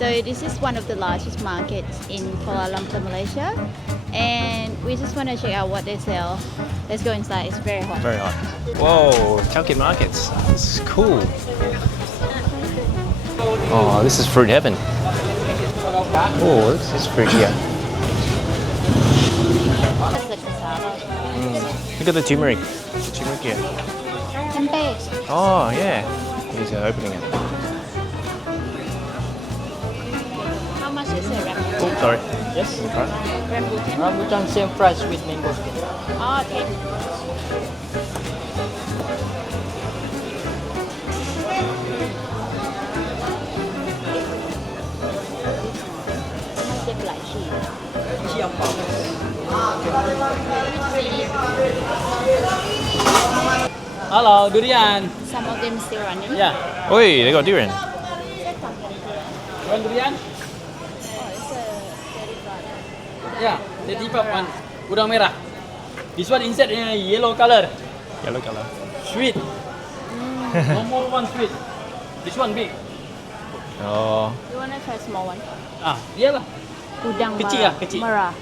So this is one of the largest markets in Kuala Lumpur, Malaysia. And we just want to check out what they sell. Let's go inside, it's very hot. Very hot. Whoa, Chowkit Markets. This is cool. Oh, this is fruit heaven. Oh, this is fruit here. That's the cassava. Look at the turmeric. The turmeric here. Tempeh. Oh, yeah. He's opening it. How much is it, rambutan? Oh, sorry. Yes. Right. Rambutan? Rambutan same price with mango. Oh, 10. Lychee. Hello, Durian. Some of them still running. Yeah. Oi, they got durian. Want Durian? Oh, it's a 35. Yeah. 35 one. Udang merah. This one inside yellow color. Yellow color. Sweet. No more one sweet. This one big. Oh, You want to try small one? Ah, dia lah. Udang Kecil merah. lah, kecil. Merah.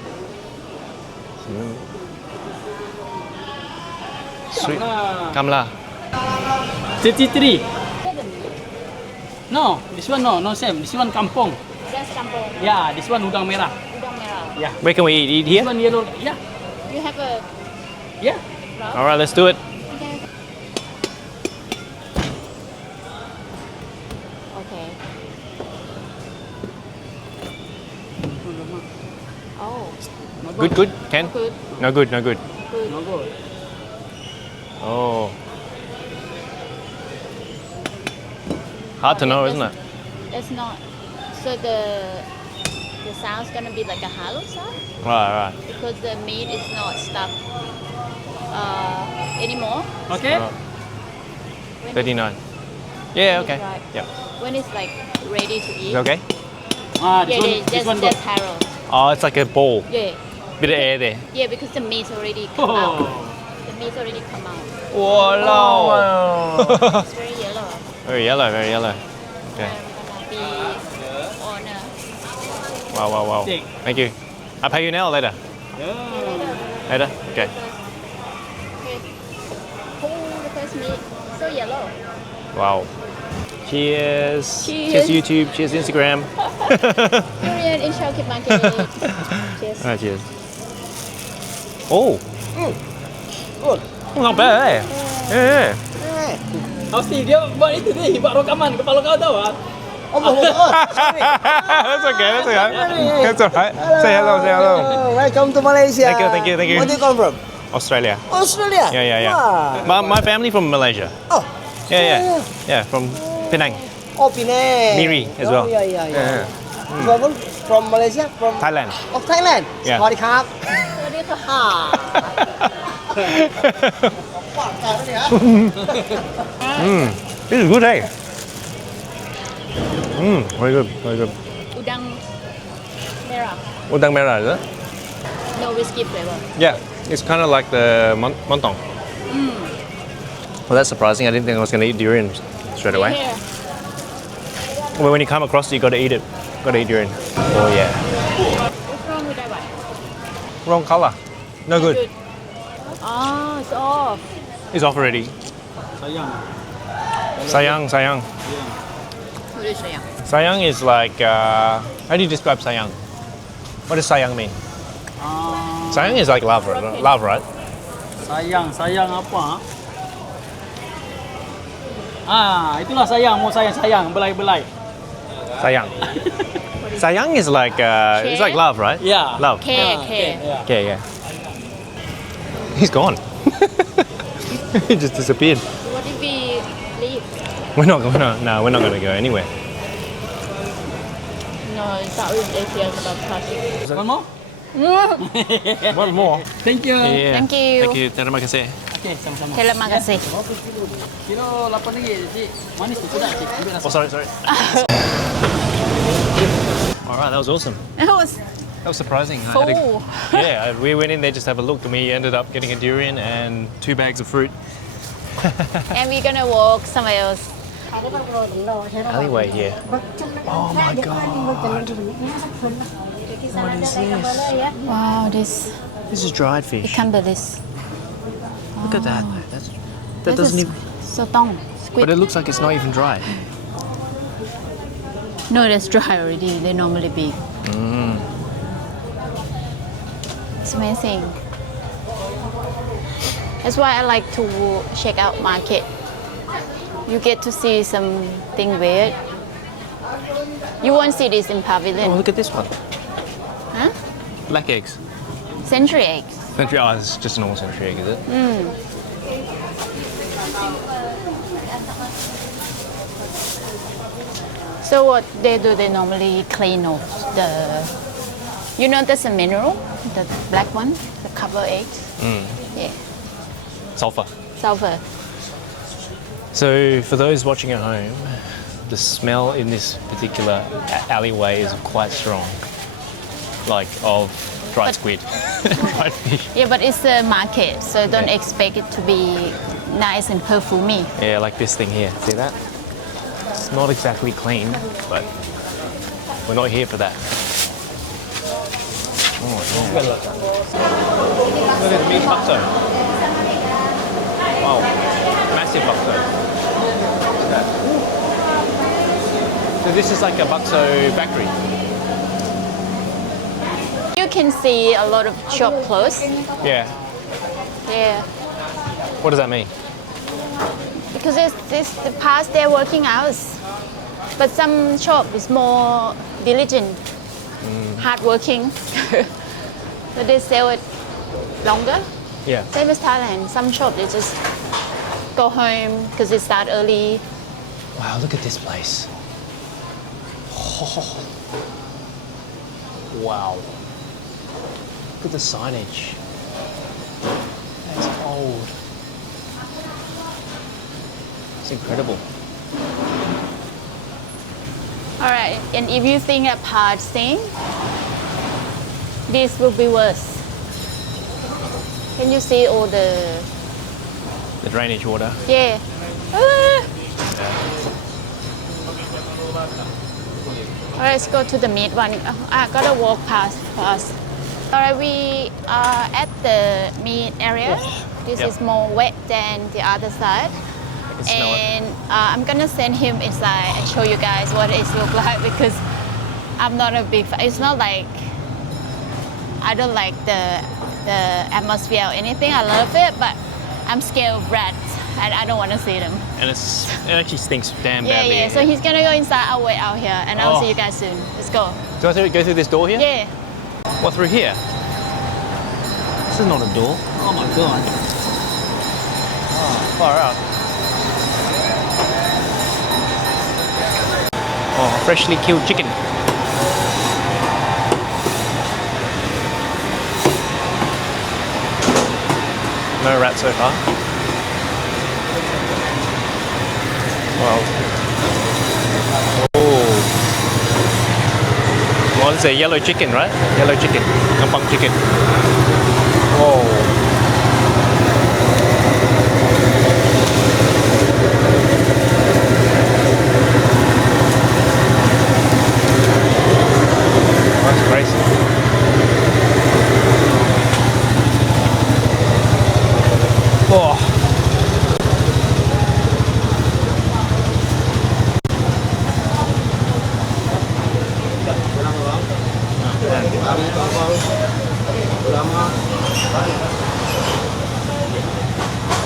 sweet. Nah. Kamla. 33. No, this one no same. This one kampung. That's kampung. Yeah, this one udang merah. Udang merah. Yeah. Where can we eat? Eat This here? one yellow. Yeah. You have a Yeah. All right, let's do it. Okay. Oh, Good, good. Ken? good. No good, no good. Good. No good. Oh. Hard to know, isn't it? It's not. So the sound's gonna be like a hollow sound Right, right. because the meat is not stuck anymore. Okay. Right. When 39. Yeah, When okay. it's ripe. Yep. When it's like ready to eat. Is it okay? Ah, Yeah, this one good. that's harrow. Oh, it's like a ball. Yeah. Bit of air there. Yeah, because the meat's already come out. Oh. The meat's already come out. Whoa! It's very yellow. Very yellow, very yellow. Okay. I'm gonna be on a Wow, wow, wow. Take. Thank you. I'll pay you now or later? Yeah. Later? Okay. Okay. Oh, the first meat. So yellow. Wow. Cheers. Cheers. Cheers YouTube. Cheers Instagram. Durian in Chow Kit Market. Cheers. Alright, cheers. Oh, Good. not bad. Yeah. Hasti dia buat itu dia buat rekaman kepala kau tahu ah. That's okay. That's okay. That's alright. Say hello. Say hello. Welcome to Malaysia. Thank you. Thank you. Where do you come from? Australia. Australia. Yeah. Wow. My family from Malaysia. Oh. Yeah, from Penang. Oh, Penang. Miri as well. Oh, yeah. From Malaysia? From Thailand. Oh, Thailand. Yeah. สวัสดีครับ This is good, eh? Very good. Udang merah. Udang merah, is it? No whiskey flavor. Yeah, it's kind of like the montong. Well, that's surprising. I didn't think I was going to eat durian straight away. Here. Well, when you come across it, you got to eat it. Got to eat durian. Oh yeah. What's wrong with that one? Wrong color. No good. Oh, it's off. It's off already. Sayang. Sayang. What is it? Sayang is like, how do you describe sayang? What does sayang mean? Sayang is like love, right? Love, right? Sayang apa? Ah, itulah sayang, mau sayang, belai-belai. Sayang. Sayang is like, it's like love, right? Yeah. Love. Care. Yeah. Okay, yeah. He's gone. He just disappeared. What if we leave? We're not going to go anywhere. No, it's not with ATL about plastic. One more? One more. Thank you. Yeah. Thank you. Thank you. Terima kasih. Okay, sama-sama. Terima kasih. Kilo 8 ringgit, Cik. Manis tu sedap, Cik. Ambil rasa. Oh, sorry. All right, that was awesome. That was That was surprising. full. We went in there just to have a look, and we ended up getting a durian and 2 bags of fruit. And we're gonna walk somewhere else Alleyway here. Oh my god. What is this? Wow, this This is dried it fish. can be this. Look at that. That This doesn't is even. sotong squid. But it looks like it's not even dried. No, that's dry already. They normally be. It's amazing. That's why I like to check out market. You get to see something weird. You won't see this in Oh, pavilion. look at this one. Huh? Black eggs. Century eggs. Century. Oh, it's just a normal century egg, is it? So what they do, they normally clean off the, you know, there's a mineral, the black one, the cover eggs. Yeah, Sulfur. sulfur. So, for those watching at home, the smell in this particular alleyway is quite strong. Like of dried But- squid, dried fish. Yeah, but it's a market, so don't Yeah. expect it to be nice and perfumey. Yeah, like this thing here. See that? It's not exactly clean, but we're not here for that. Oh, yeah. Look at the meat bakso. Wow, massive bakso. Look at that. So this is like a bakso factory. You can see a lot of shop closed. Yeah. Yeah, What does that mean? because it's the past their working hours. But some shop is more diligent, hard working. So they sell it longer. Yeah. Same as Thailand. Some shop they just go home because they start early. Wow, look at this place. Oh. Wow. Look at the signage. That's old. It's incredible. All right, and if you think that part thing, this will be worse. Can you see all the, The drainage water. yeah. Ah! All right, let's go to the meat one. I gotta walk past first. All right, we are at the meat area. This Yep. is more wet than the other side. I can smell it. And I'm gonna send him inside and show you guys what it looks like because I'm not a big fan. It's not like I don't like the atmosphere or anything. I love it, but I'm scared of rats and I don't want to see them. And it actually stinks damn Yeah, badly. yeah. So he's gonna go inside. I'll wait out here and I'll Oh. see you guys soon. Let's go. Do I have to go through this door here? Yeah. What, through here? This is not a door. Oh my god. Far out. Oh, freshly killed chicken. No rat so far. Wow. Oh. Well, it's a yellow chicken, right? Yellow chicken. Kampung chicken. Whoa. That's crazy. Oh.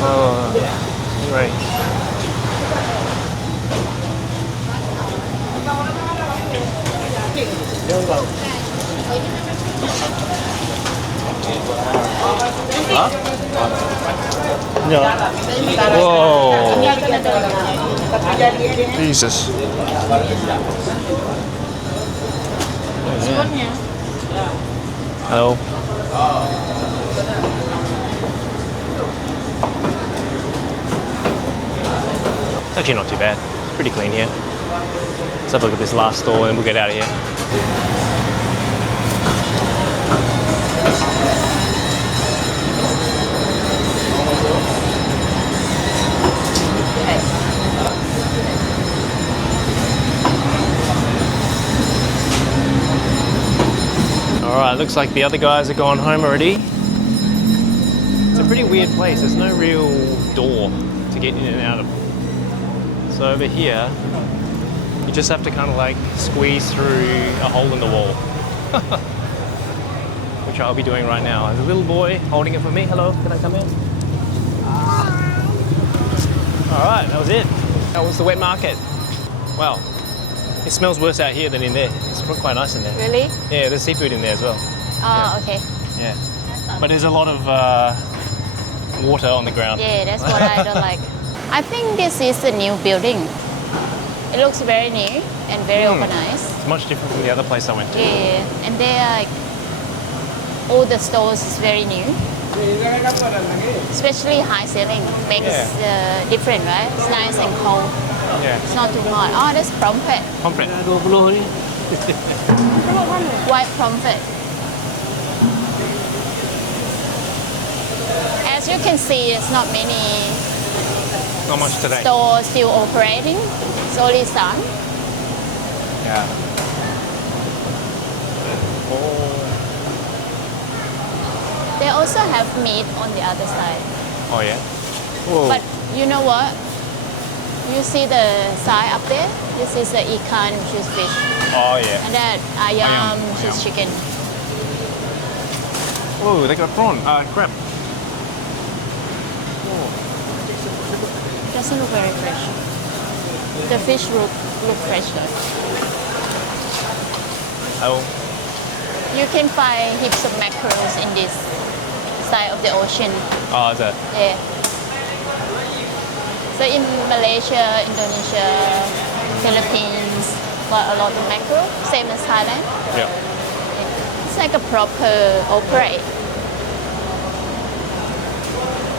Oh, great. Whoa. Jesus. Hello. It's actually not too bad. It's pretty clean here. Let's have a look at this last store and then we'll get out of here. All right, looks like the other guys are gone home already. It's a pretty weird place. There's no real door to get in and out of. So over here, you just have to kind of like squeeze through a hole in the wall. Which I'll be doing right now. There's a little boy holding it for me. Hello, can I come in? All right, that was it. That was the wet market. Wow, it smells worse out here than in there. It's quite nice in there. Really? Yeah, there's seafood in there as well. Oh, okay. Yeah, but there's a lot of water on the ground. Yeah, that's what I don't like. I think this is a new building. It looks very new and very organized. It's much different from the other place I went to. Yeah, and they are like, all the stores is very new. Especially high ceiling makes different, right? It's nice and cold. Yeah. It's not too hot. Oh, that's pomfret. Pomfret. 20 ni. White pomfret. As you can see, it's not many Not much today. stores still operating. It's only some. Yeah. Oh. They also have meat on the other side. Oh yeah. Whoa. But you know what? You see the sign up there? This is the ikan, which is fish. Oh yeah. And that ayam, Ayam, which is ayam. chicken. Oh, they got prawn, crab. It doesn't look very fresh. The fish look fresh though. Oh. You can find heaps of mackerels in this side of the ocean. Oh, is that? Yeah. So in Malaysia, Indonesia, Philippines, got a lot of mackerel, same as Thailand. Yeah. It's like a proper operate.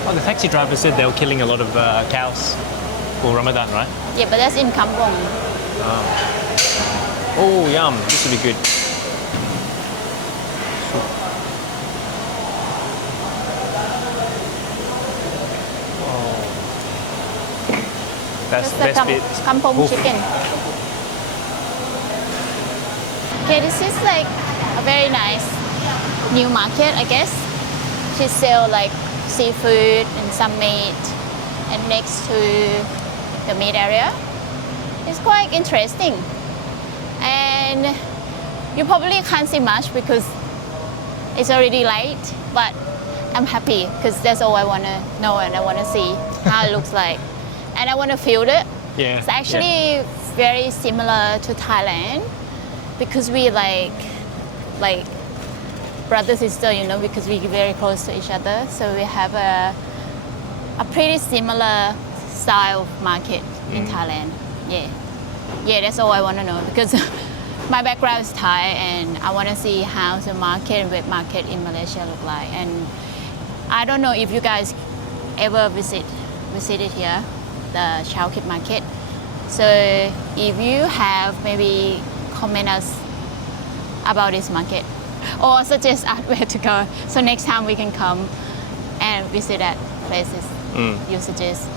Oh, the taxi driver said they were killing a lot of cows for Ramadan, right? Yeah, but that's in Kampong. Oh, yum. This would be good. That's the best bit. Kampong Oof. chicken. Okay, this is like a very nice new market, I guess. She sell like seafood and some meat, and next to the meat area. It's quite interesting. And you probably can't see much because it's already late, but I'm happy because that's all I want to know and I want to see how it looks like. And I want to feel it. Yeah. It's actually very similar to Thailand because we like brother sister, you know, because we're very close to each other. So we have a pretty similar style of market in Thailand. Yeah. Yeah, that's all I want to know because my background is Thai and I want to see how the market and wet market in Malaysia look like. And I don't know if you guys ever visited here, the Chow Kit Market. So if you have, maybe comment us about this market or suggest us where to go. So next time we can come and visit that places you suggest.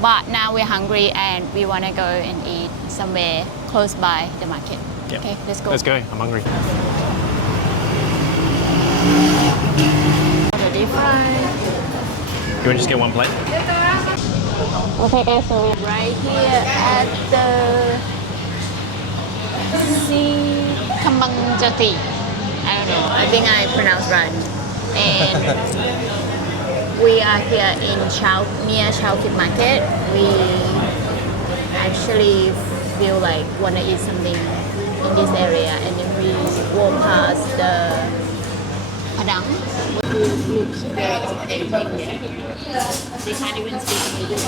But now we're hungry and we want to go and eat somewhere close by the market. Yep. Okay, let's go. Let's go. I'm hungry. Already fried. You want to just get one plate? Okay, so we're right here at the Kamangjati. I don't know, I think I pronounced right. And we are here in near Chowkit Market. We actually feel like want to eat something in this area, and then we walk past the Padang. Looks very authentic. They can't even speak English.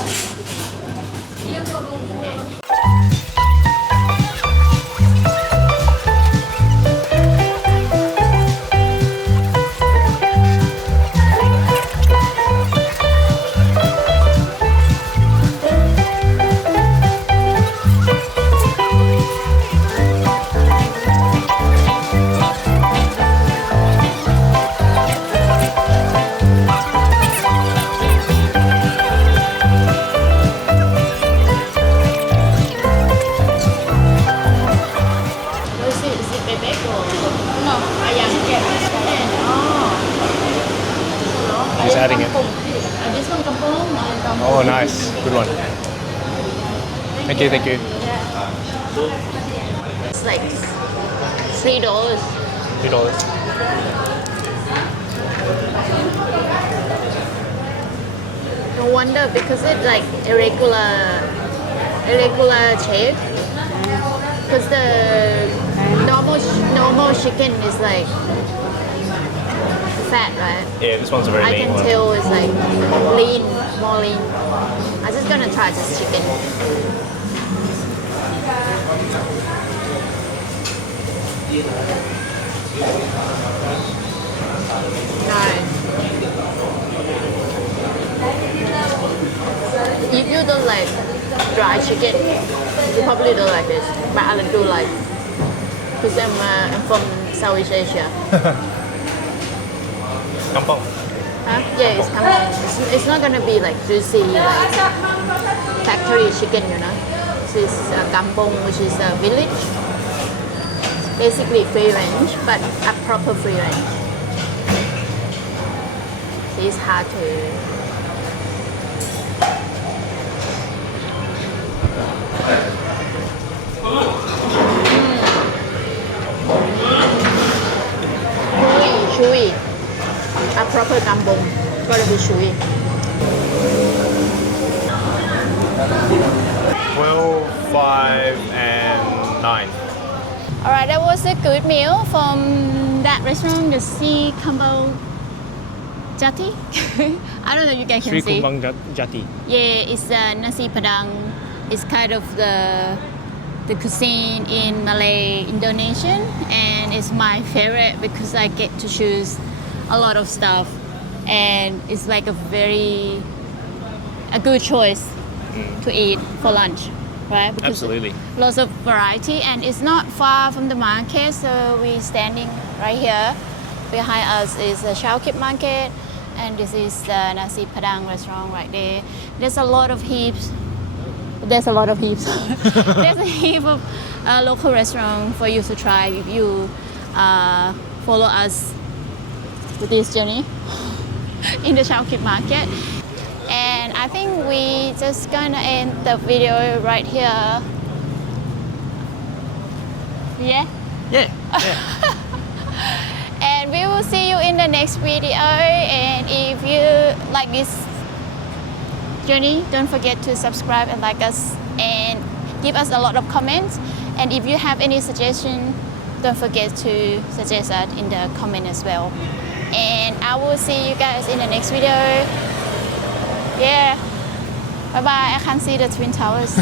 baked or no? Ayam. Oh. He's adding it. This one kampung. Oh, nice. Good one. Thank you, thank you. It's like $3. $2. No wonder because it's like irregular shape. Because the normal chicken is like fat, right? Yeah, this one's a very I lean can one. tell it's like lean, more lean. I'm just gonna try this chicken. Nice. If you don't like dry chicken, you probably don't like this. But I do like, because I'm from Southeast Asia. Kampung. Huh? Yeah, it's kampung. It's not gonna be like juicy like factory chicken, you know. This is kampung, which is a village. Basically free range, but a proper free range. It's hard to. Chewy. A proper kampung. Gotta be chewy. 12, 5, and 9. Alright, that was a good meal from that restaurant, the Sea Combo Jati. I don't know if you guys can Sri see. Kumbang Jati. Yeah, it's Nasi Padang. It's kind of the cuisine in Malay Indonesian, and it's my favorite because I get to choose a lot of stuff, and it's like a good choice to eat for lunch, right? Because Absolutely. lots of variety, and it's not far from the market, so we're standing right here. Behind us is the Chowkit Market, and this is the Nasi Padang restaurant right there. There's a lot of heaps. There's a a heap of local restaurant for you to try if you follow us with this journey in the Chow Kit Market. And I think we just gonna end the video right here. Yeah? Yeah. And we will see you in the next video. And if you like this journey, don't forget to subscribe and like us and give us a lot of comments. And if you have any suggestion, don't forget to suggest that in the comment as well. And I will see you guys in the next video. Yeah, bye bye. I can't see the Twin Towers.